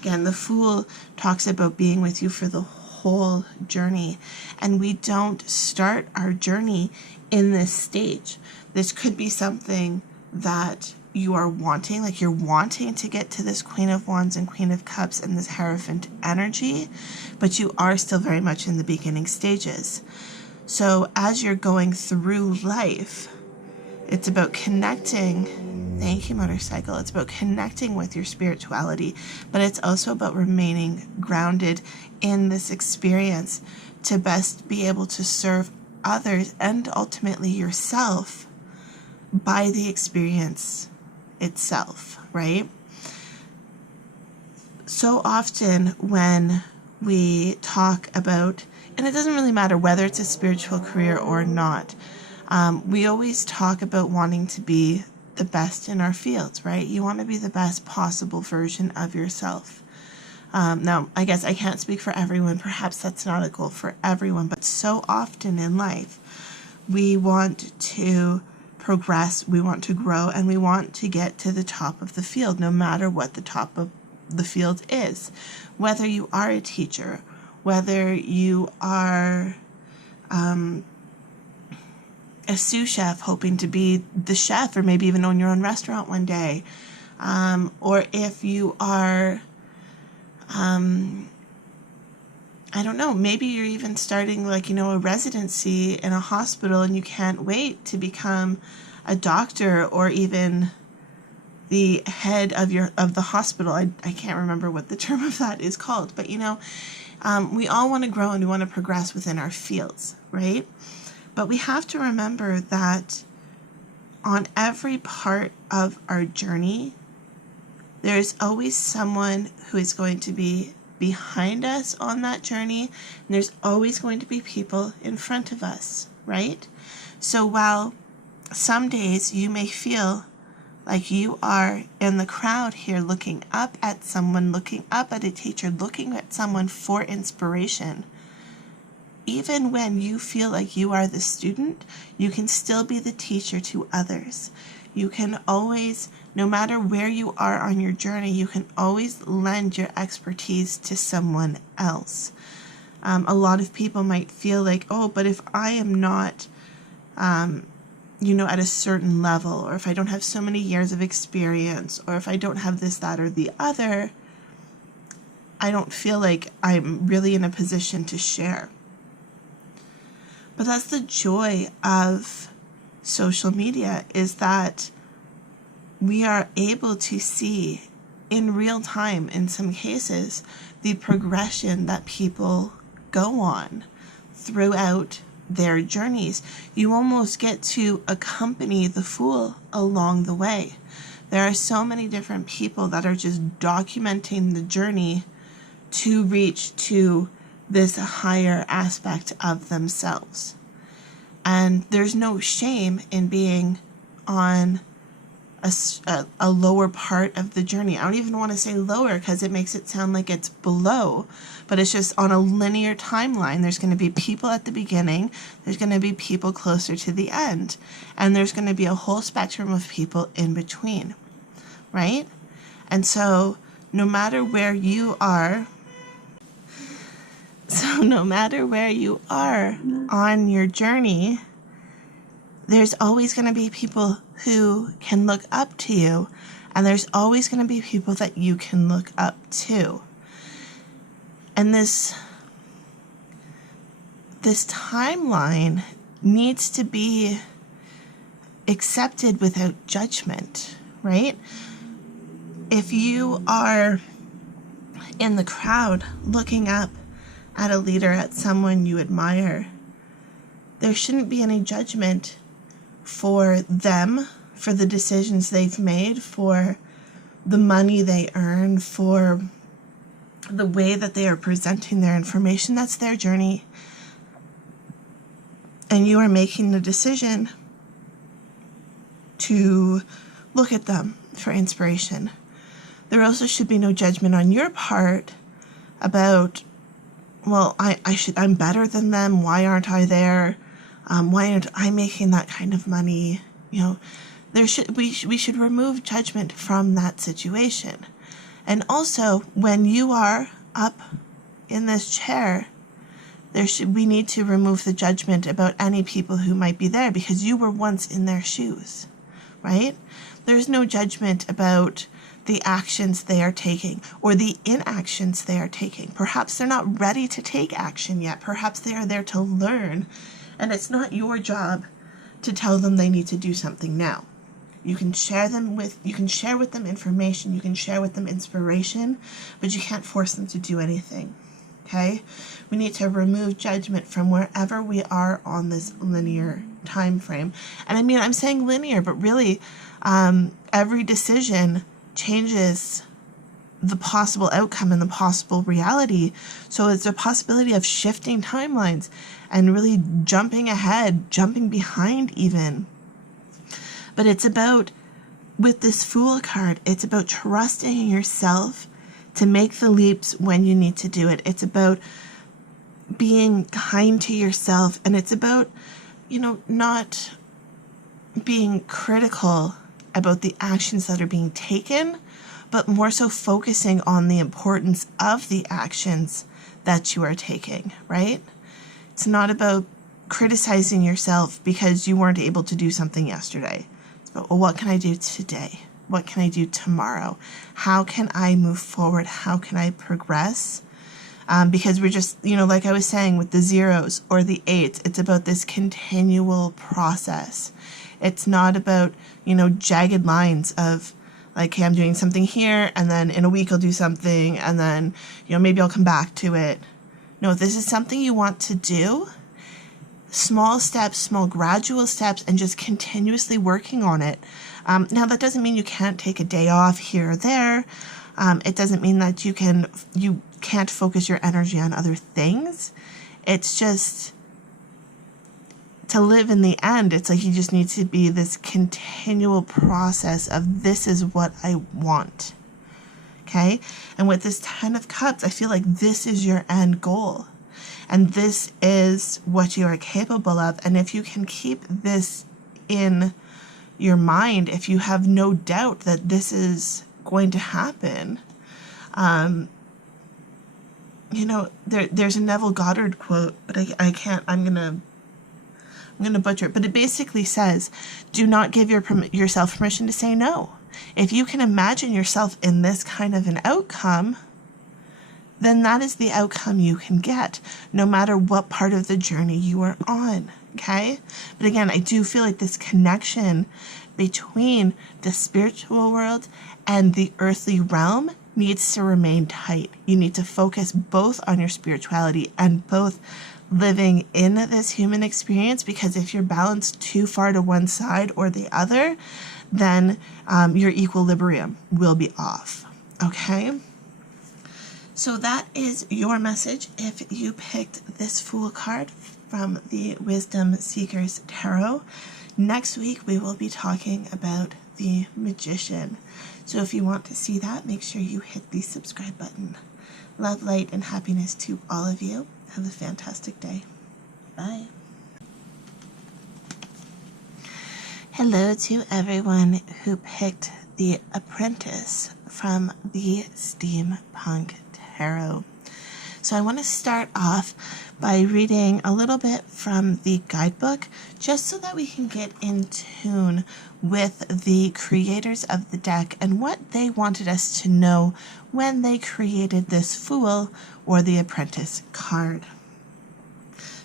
Again, the Fool talks about being with you for the whole journey, and we don't start our journey in this stage. This could be something that you are wanting, like you're wanting to get to this Queen of Wands and Queen of Cups and this Hierophant energy, but you are still very much in the beginning stages. So as you're going through life, it's about connecting. Thank you, motorcycle. It's about connecting with your spirituality, but it's also about remaining grounded in this experience to best be able to serve others and ultimately yourself by the experience itself, right? So often when we talk about, and it doesn't really matter whether it's a spiritual career or not, we always talk about wanting to be the best in our fields, right? You want to be the best possible version of yourself. Now, I guess I can't speak for everyone. Perhaps that's not a goal for everyone, but so often in life, we want to progress, we want to grow, and we want to get to the top of the field, no matter what the top of the field is. Whether you are a teacher, whether you are a sous chef hoping to be the chef, or maybe even own your own restaurant one day, or if you are, I don't know, maybe you're even starting a residency in a hospital and you can't wait to become a doctor or even the head of the hospital. I can't remember what the term of that is called, but we all want to grow and we want to progress within our fields, right? But we have to remember that on every part of our journey, there's always someone who is going to be behind us on that journey, and there's always going to be people in front of us, right? So while some days you may feel like you are in the crowd here looking up at someone, looking up at a teacher, looking at someone for inspiration, even when you feel like you are the student, you can still be the teacher to others. You can always, no matter where you are on your journey, you can always lend your expertise to someone else. A lot of people might feel like, oh, but if I am not, at a certain level, or if I don't have so many years of experience, or if I don't have this, that, or the other, I don't feel like I'm really in a position to share. But that's the joy of social media, is that we are able to see in real time, in some cases, the progression that people go on throughout their journeys. You almost get to accompany the Fool along the way. There are so many different people that are just documenting the journey to reach to this higher aspect of themselves. And there's no shame in being on a lower part of the journey. I don't even want to say lower because it makes it sound like it's below, but it's just on a linear timeline. There's going to be people at the beginning, there's going to be people closer to the end, and there's going to be a whole spectrum of people in between, right? And so no matter where you are on your journey, there's always going to be people who can look up to you, and there's always going to be people that you can look up to. And this timeline needs to be accepted without judgment, right? If you are in the crowd looking up at a leader, at someone you admire, there shouldn't be any judgment for them, for the decisions they've made, for the money they earn, for the way that they are presenting their information. That's their journey. And you are making the decision to look at them for inspiration. There also should be no judgment on your part about well, I'm better than them. Why aren't I there? Why aren't I making that kind of money? You know, we should remove judgment from that situation. And also, when you are up in this chair, we need to remove the judgment about any people who might be there, because you were once in their shoes, right? There's no judgment about the actions they are taking or the inactions they are taking. Perhaps they're not ready to take action yet. Perhaps they are there to learn, and it's not your job to tell them they need to do something now. You can share with them information, you can share with them inspiration, but you can't force them to do anything. Okay? We need to remove judgment from wherever we are on this linear time frame. And I mean, I'm saying linear, but really, every decision changes the possible outcome and the possible reality. So it's a possibility of shifting timelines and really jumping ahead, jumping behind even. But it's about, with this Fool card, it's about trusting in yourself to make the leaps when you need to do it. It's about being kind to yourself, and it's about, not being critical about the actions that are being taken, but more so focusing on the importance of the actions that you are taking, right? It's not about criticizing yourself because you weren't able to do something yesterday. It's about, well, what can I do today? What can I do tomorrow? How can I move forward? How can I progress? Because we're just, like I was saying with the zeros or the eights, it's about this continual process. It's not about, jagged lines of like, hey, I'm doing something here, and then in a week I'll do something, and then, maybe I'll come back to it. No, if this is something you want to do, small steps, small gradual steps, and just continuously working on it. Now, that doesn't mean you can't take a day off here or there. It doesn't mean that you can't focus your energy on other things. It's just, to live in the end, it's like you just need to be this continual process of, this is what I want. Okay? And with this 10 of Cups, I feel like this is your end goal. And this is what you are capable of. And if you can keep this in your mind, if you have no doubt that this is going to happen, there's a Neville Goddard quote, but I can't, I'm going to butcher it, but it basically says, do not give yourself permission to say no. If you can imagine yourself in this kind of an outcome, then that is the outcome you can get, no matter what part of the journey you are on, okay? But again, I do feel like this connection between the spiritual world and the earthly realm needs to remain tight. You need to focus both on your spirituality and both living in this human experience, because if you're balanced too far to one side or the other, then your equilibrium will be off, okay? So that is your message if you picked this Fool card from the Wisdom Seekers Tarot. Next week, we will be talking about the Magician. So if you want to see that, make sure you hit the subscribe button. Love, light, and happiness to all of you. Have a fantastic day. Bye. Hello to everyone who picked the Apprentice from the Steampunk Tarot. So I want to start off by reading a little bit from the guidebook, just so that we can get in tune with the creators of the deck and what they wanted us to know when they created this Fool or the Apprentice card.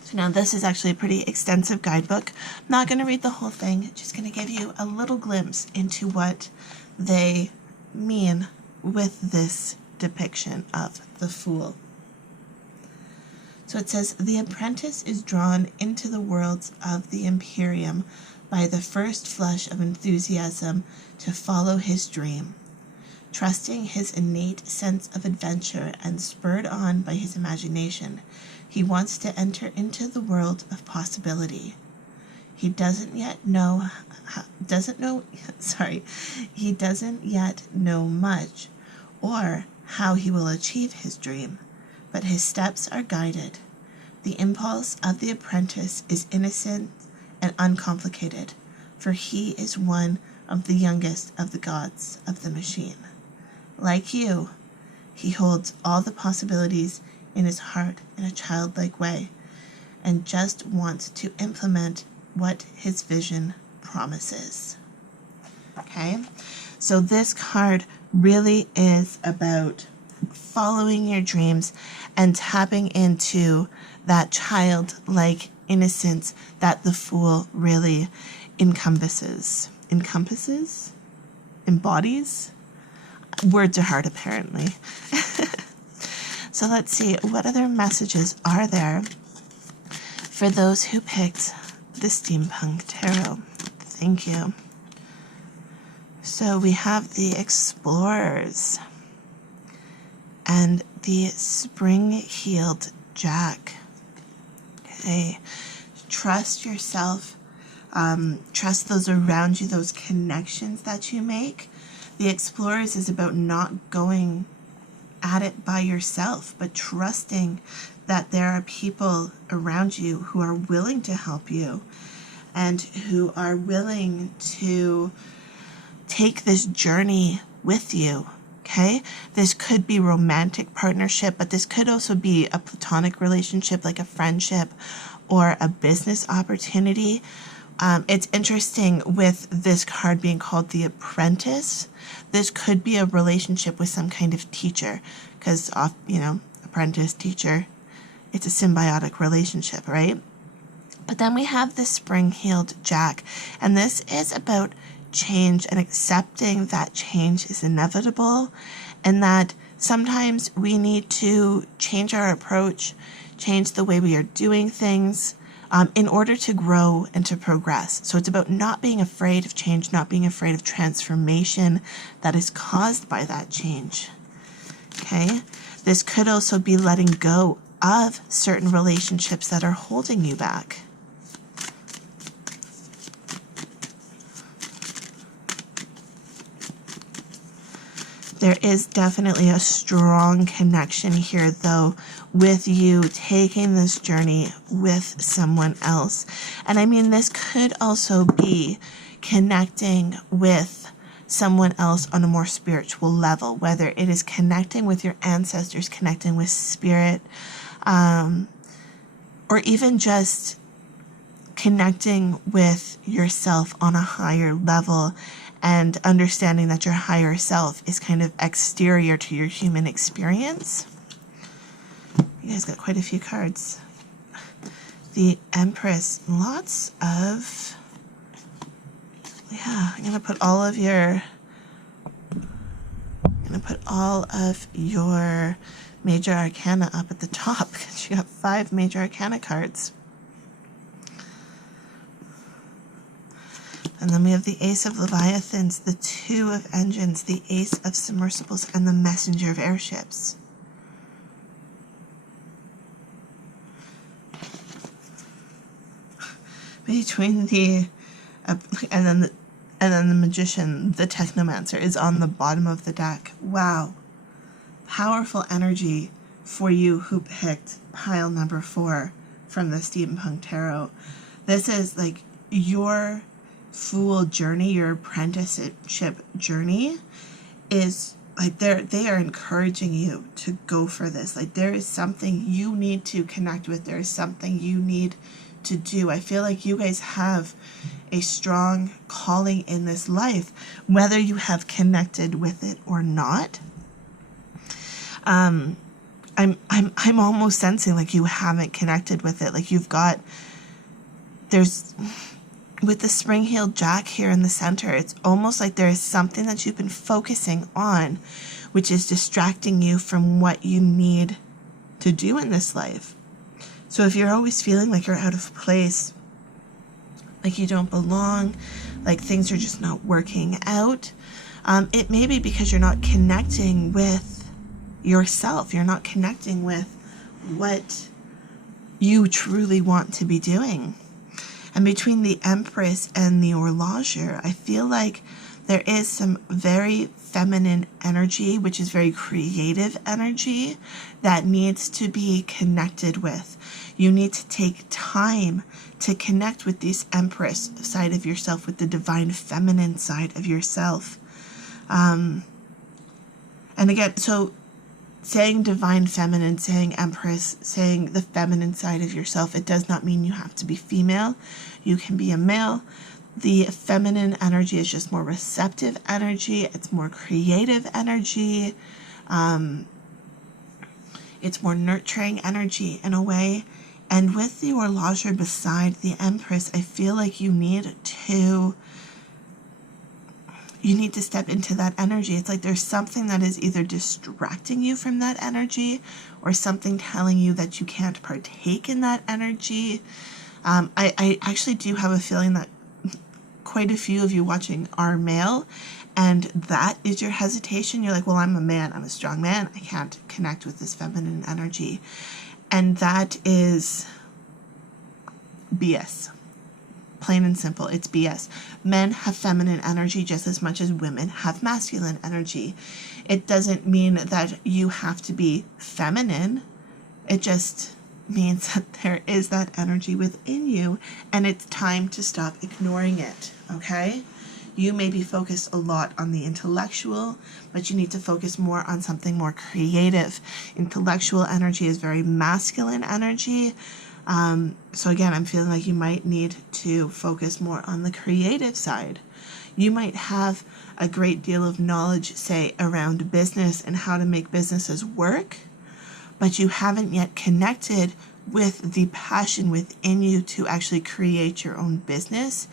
So now this is actually a pretty extensive guidebook. I'm not going to read the whole thing, just going to give you a little glimpse into what they mean with this depiction of the Fool. So it says, the apprentice is drawn into the worlds of the Imperium by the first flush of enthusiasm to follow his dream. Trusting his innate sense of adventure and spurred on by his imagination, he wants to enter into the world of possibility. He doesn't yet know much or how he will achieve his dream, but his steps are guided. The impulse of the apprentice is innocent and uncomplicated, for he is one of the youngest of the gods of the machine. Like you, he holds all the possibilities in his heart in a childlike way, and just wants to implement what his vision promises. Okay, so this card really is about following your dreams and tapping into that childlike innocence that the Fool really embodies. Words are hard, apparently. So let's see, what other messages are there for those who picked the Steampunk Tarot? Thank you. So we have the Explorers and the Spring-Heeled Jack. Okay, trust yourself. Trust those around you, those connections that you make. The Explorers is about not going at it by yourself, but trusting that there are people around you who are willing to help you and who are willing to take this journey with you. Okay, this could be romantic partnership, but this could also be a platonic relationship, like a friendship or a business opportunity. It's interesting with this card being called the Apprentice. This could be a relationship with some kind of teacher, because, apprentice, teacher, it's a symbiotic relationship, right? But then we have the Spring-Heeled Jack, and this is about change and accepting that change is inevitable, and that sometimes we need to change our approach, change the way we are doing things, in order to grow and to progress. So it's about not being afraid of change, not being afraid of transformation that is caused by that change. Okay? This could also be letting go of certain relationships that are holding you back. There is definitely a strong connection here, though, with you taking this journey with someone else. And I mean, this could also be connecting with someone else on a more spiritual level, whether it is connecting with your ancestors, connecting with spirit, or even just connecting with yourself on a higher level and understanding that your higher self is kind of exterior to your human experience. You guys got quite a few cards. The Empress, lots of, I'm gonna put all of your major arcana up at the top, because you got 5 major arcana cards. And then we have the Ace of Leviathans, the 2 of Engines, the Ace of Submersibles, and the Messenger of Airships. Between the and then the Magician, the Technomancer, is on the bottom of the deck. Wow. Powerful energy for you who picked pile number 4 from the Steampunk Tarot. This is like your Fool journey, your apprenticeship journey is like they are encouraging you to go for this. Like, there is something you need to connect with. There is something you need to do. I feel like you guys have a strong calling in this life, whether you have connected with it or not. I'm almost sensing like you haven't connected with it. Like, with the Spring-Heeled Jack here in the center, it's almost like there is something that you've been focusing on, which is distracting you from what you need to do in this life. So if you're always feeling like you're out of place, like you don't belong, like things are just not working out, it may be because you're not connecting with yourself. You're not connecting with what you truly want to be doing. And between the Empress and the Horloger, I feel like There is some very feminine energy, which is very creative energy, that needs to be connected with. You need to take time to connect with this Empress side of yourself, with the divine feminine side of yourself. And again, so saying divine feminine, saying Empress, saying the feminine side of yourself, it does not mean you have to be female. You can be a male. The feminine energy is just more receptive energy. It's more creative energy. It's more nurturing energy in a way. And with the horloger beside the Empress, I feel like you need to step into that energy. It's like there's something that is either distracting you from that energy or something telling you that you can't partake in that energy. I actually do have a feeling that quite a few of you watching are male, and that is your hesitation. You're like, well, I'm a man, I'm a strong man, I can't connect with this feminine energy. And that is BS. Plain and simple, it's BS. Men have feminine energy just as much as women have masculine energy. It doesn't mean that you have to be feminine. It just means that there is that energy within you, and it's time to stop ignoring it, okay? You may be focused a lot on the intellectual, but you need to focus more on something more creative. Intellectual energy is very masculine energy. So again, I'm feeling like you might need to focus more on the creative side. You might have a great deal of knowledge, say, around business and how to make businesses work, but you haven't yet connected with the passion within you to actually create your own business,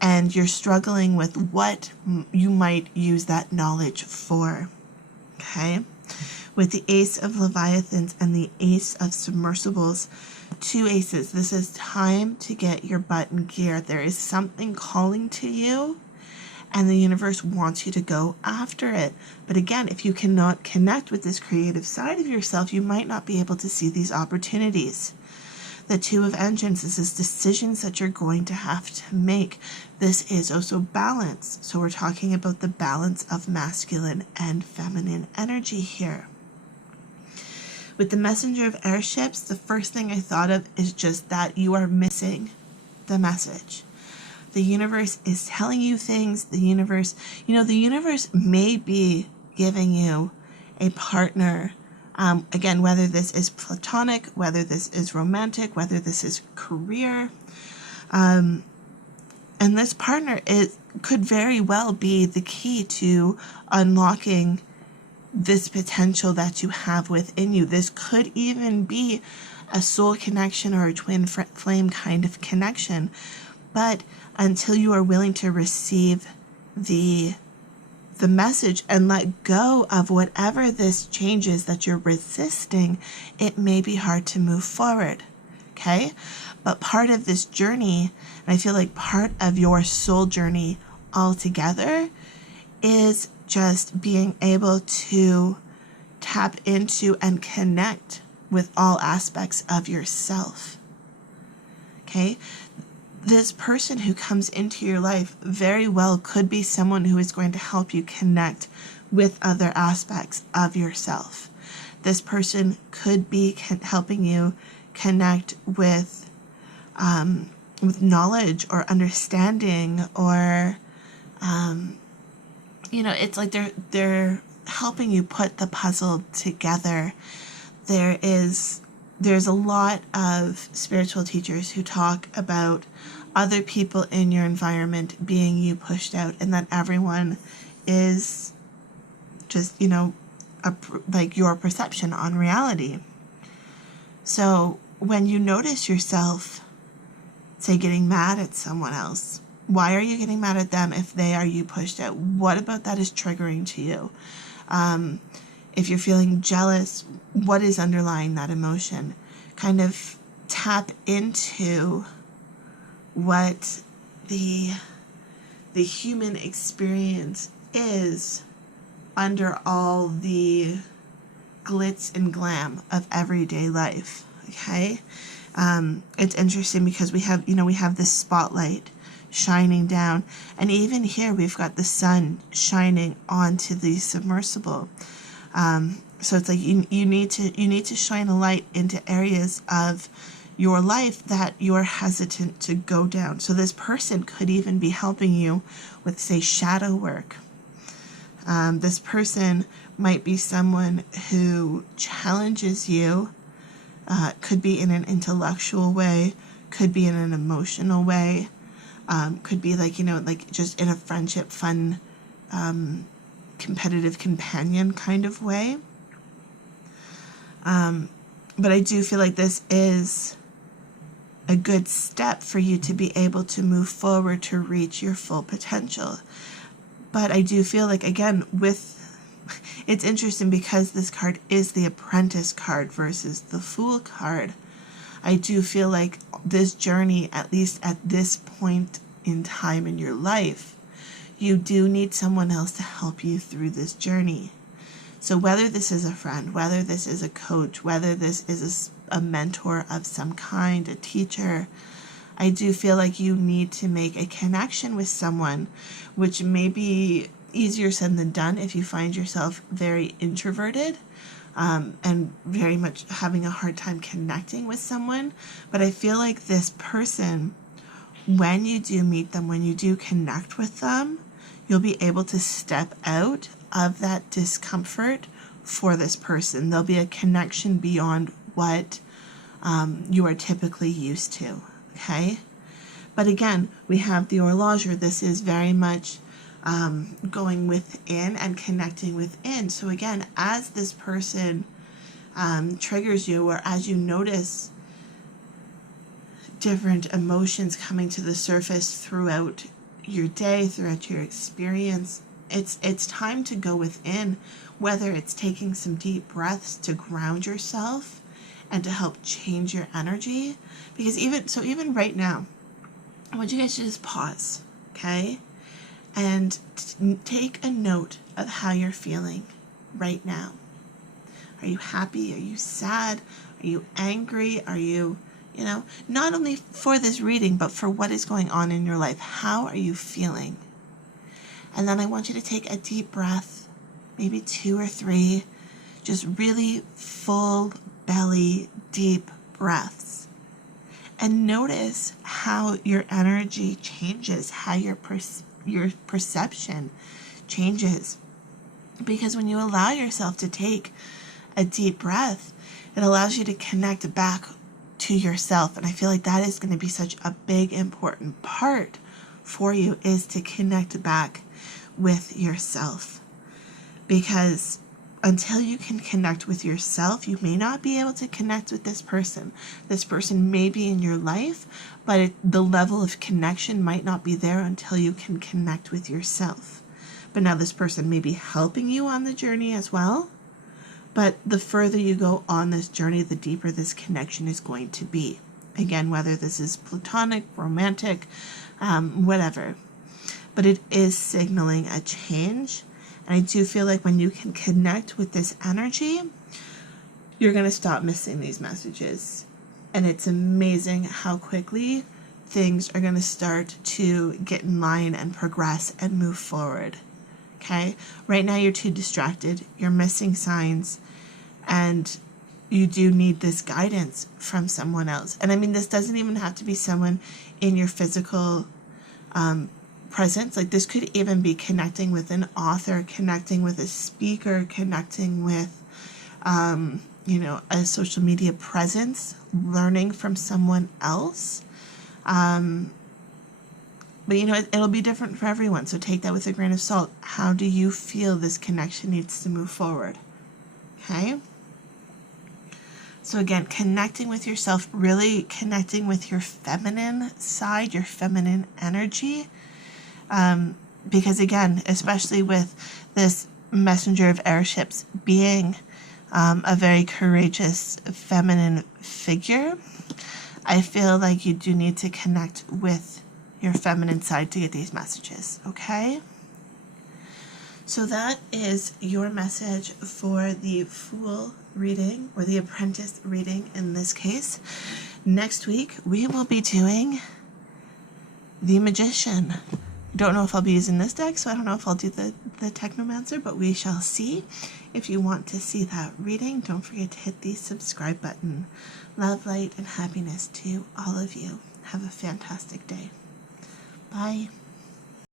and you're struggling with what you might use that knowledge for, okay? With the Ace of Leviathans and the Ace of Submersibles, two aces, this is time to get your butt in gear. There is something calling to you, and the universe wants you to go after it. But again, if you cannot connect with this creative side of yourself, you might not be able to see these opportunities. The Two of Engines, this is decisions that you're going to have to make. This is also balance. So we're talking about the balance of masculine and feminine energy here. With the Messenger of Airships, the first thing I thought of is just that you are missing the message. The universe is telling you things. The universe may be giving you a partner. Again, whether this is platonic, whether this is romantic, whether this is career. And this partner could very well be the key to unlocking this potential that you have within you. This could even be a soul connection or a twin flame kind of connection. But until you are willing to receive the message and let go of whatever this changes that you're resisting, it may be hard to move forward, okay? But part of this journey, and I feel like part of your soul journey altogether, is just being able to tap into and connect with all aspects of yourself, okay? This person who comes into your life very well could be someone who is going to help you connect with other aspects of yourself. This person could be helping you connect with knowledge or understanding, or it's like they're helping you put the puzzle together. There's a lot of spiritual teachers who talk about other people in your environment being you pushed out, and that everyone is just, like your perception on reality. So when you notice yourself, say, getting mad at someone else, why are you getting mad at them if they are you pushed out? What about that is triggering to you? If you're feeling jealous, what is underlying that emotion? Kind of tap into what the human experience is under all the glitz and glam of everyday life, okay? It's interesting because we have this spotlight shining down. And even here we've got the sun shining onto the submersible. So it's like you need to shine a light into areas of your life that you're hesitant to go down. So this person could even be helping you with, say, shadow work. This person might be someone who challenges you. Could be in an intellectual way, could be in an emotional way, could be like, like just in a friendship, fun, competitive companion kind of way. But I do feel like this is a good step for you to be able to move forward to reach your full potential. But I do feel like, again, it's interesting because this card is the Apprentice card versus the Fool card. I do feel like this journey, at least at this point in time in your life, you do need someone else to help you through this journey. So whether this is a friend, whether this is a coach, whether this is a mentor of some kind, a teacher, I do feel like you need to make a connection with someone, which may be easier said than done if you find yourself very introverted and very much having a hard time connecting with someone. But I feel like this person, when you do meet them, when you do connect with them, you'll be able to step out of that discomfort for this person. There'll be a connection beyond what you are typically used to, okay? But again, we have the horloge. This is very much going within and connecting within. So again, as this person triggers you, or as you notice different emotions coming to the surface throughout your day, throughout your experience, it's time to go within, whether it's taking some deep breaths to ground yourself and to help change your energy. Because even right now, I want you guys to just pause, okay? And take a note of how you're feeling right now. Are you happy? Are you sad? Are you angry? Are you, not only for this reading, but for what is going on in your life? How are you feeling? And then I want you to take a deep breath, maybe 2 or 3, just really full belly, deep breaths. And notice how your energy changes, how your perception changes. Because when you allow yourself to take a deep breath, it allows you to connect back to yourself. And I feel like that is going to be such a big, important part for you, is to connect back with yourself. Because until you can connect with yourself, you may not be able to connect with this person. This person may be in your life, but the level of connection might not be there until you can connect with yourself. But now this person may be helping you on the journey as well. But the further you go on this journey, the deeper this connection is going to be. Again, whether this is platonic, romantic, whatever. But it is signaling a change. And I do feel like when you can connect with this energy, you're going to stop missing these messages. And it's amazing how quickly things are going to start to get in line and progress and move forward. Okay? Right now you're too distracted. You're missing signs. And you do need this guidance from someone else. And I mean, this doesn't even have to be someone in your physical presence. Like, this could even be connecting with an author, connecting with a speaker, connecting with, a social media presence, learning from someone else. But, it'll be different for everyone. So take that with a grain of salt. How do you feel this connection needs to move forward? Okay? So again, connecting with yourself, really connecting with your feminine side, your feminine energy. Because again, especially with this messenger of airships being a very courageous feminine figure, I feel like you do need to connect with your feminine side to get these messages, okay? So that is your message for the Fool reading, or the Apprentice reading in this case. Next week, we will be doing the Magician. Don't know if I'll be using this deck, so I don't know if I'll do the Technomancer, but we shall see. If you want to see that reading, don't forget to hit the subscribe button. Love, light, and happiness to all of you. Have a fantastic day. Bye.